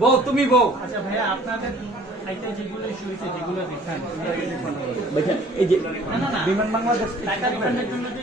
বউ তুমি বউ। আচ্ছা ভাইয়া আপনাদের দেখান এই যে না না না বিমান বাংলাদেশ টাকা দোকানের জন্য যে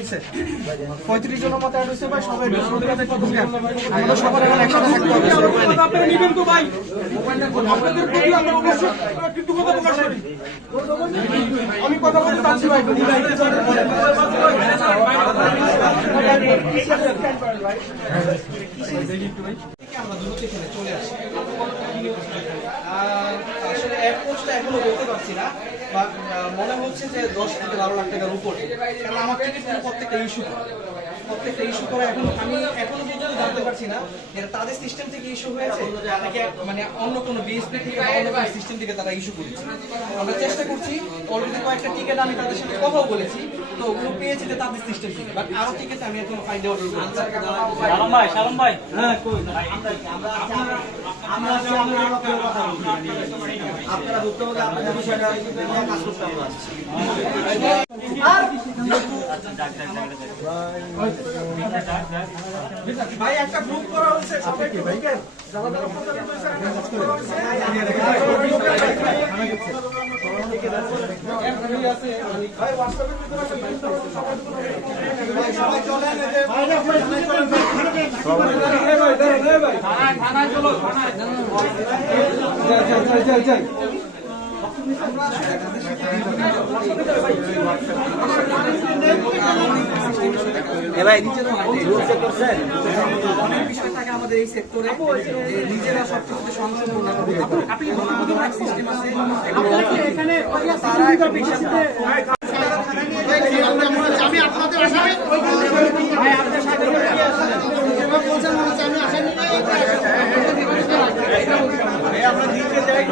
আছে পঁয়ত্রিশ জনের মতো অ্যাড হয়েছে। ভাই সবাই আমাদের সবার এখন একসাথে থাকতে হবে। সেটা উপায় নেই। আপনারা নিবেন তো ভাই। আপনাদের প্রতি আমরা অবশ্যই কিন্তু প্রকাশ করি। আমি কথা বলতে চাচ্ছি ভাই। আমরা এখানে চলে আসি পোস্টটা এখনও বলতে পারছি না বা মনে হচ্ছে যে দশ থেকে বারো লাখ টাকার উপরে কারণ আমার টিকিট কিন্তু প্রত্যেকটা ইস্যু প্রত্যেকটা ইস্যু করে এখন আমি এখনও পর্যন্ত জানতে পারছি না যে তাদের সিস্টেম থেকে ইস্যু হয়েছে নাকি মানে অন্য কোনো বিএসপি থেকে বা অন্য কোনো সিস্টেম থেকে তারা ইস্যু করেছে আমরা চেষ্টা করছি অলরেডি কয়েকটা টিকিট আমি তাদের সাথে কথাও বলেছি তো ওগুলো পেয়েছি যে তাদের সিস্টেম থেকে বাট আরও টিকিট আমি এখনও ফাইন্ড আউট সালাম ভাই সালাম ভাই হ্যাঁ কই আমরা আমরা আরও কেউ কথা বলছি আপনারা ভুক্তভোগী আপনাদের বিষয়টা কাজ করতে আমরা আসছি ভাই একটা গ্রুপ করা হয়েছে সবাই একটু ঢুকেন যারা যারা প্রচারিত হয়েছে ভাই হোয়াটসঅ্যাপের ভিতরে হয়েছে, সবাই ঢুকেন। ভাই, সবাই চলেন এই যে- অনেক বিষয় থাকে আমাদের এই সেক্টরে নিজেরা সব কিছুতে সংশোধন না করতে পারে। এবং আমাদের অনেক সিস্টেম আছে? তারা একটা আমি আপনাদের আসামি ভাই আপনার সাথে কি আসলে বলছেন মনে হচ্ছে আমি আসামি আমরা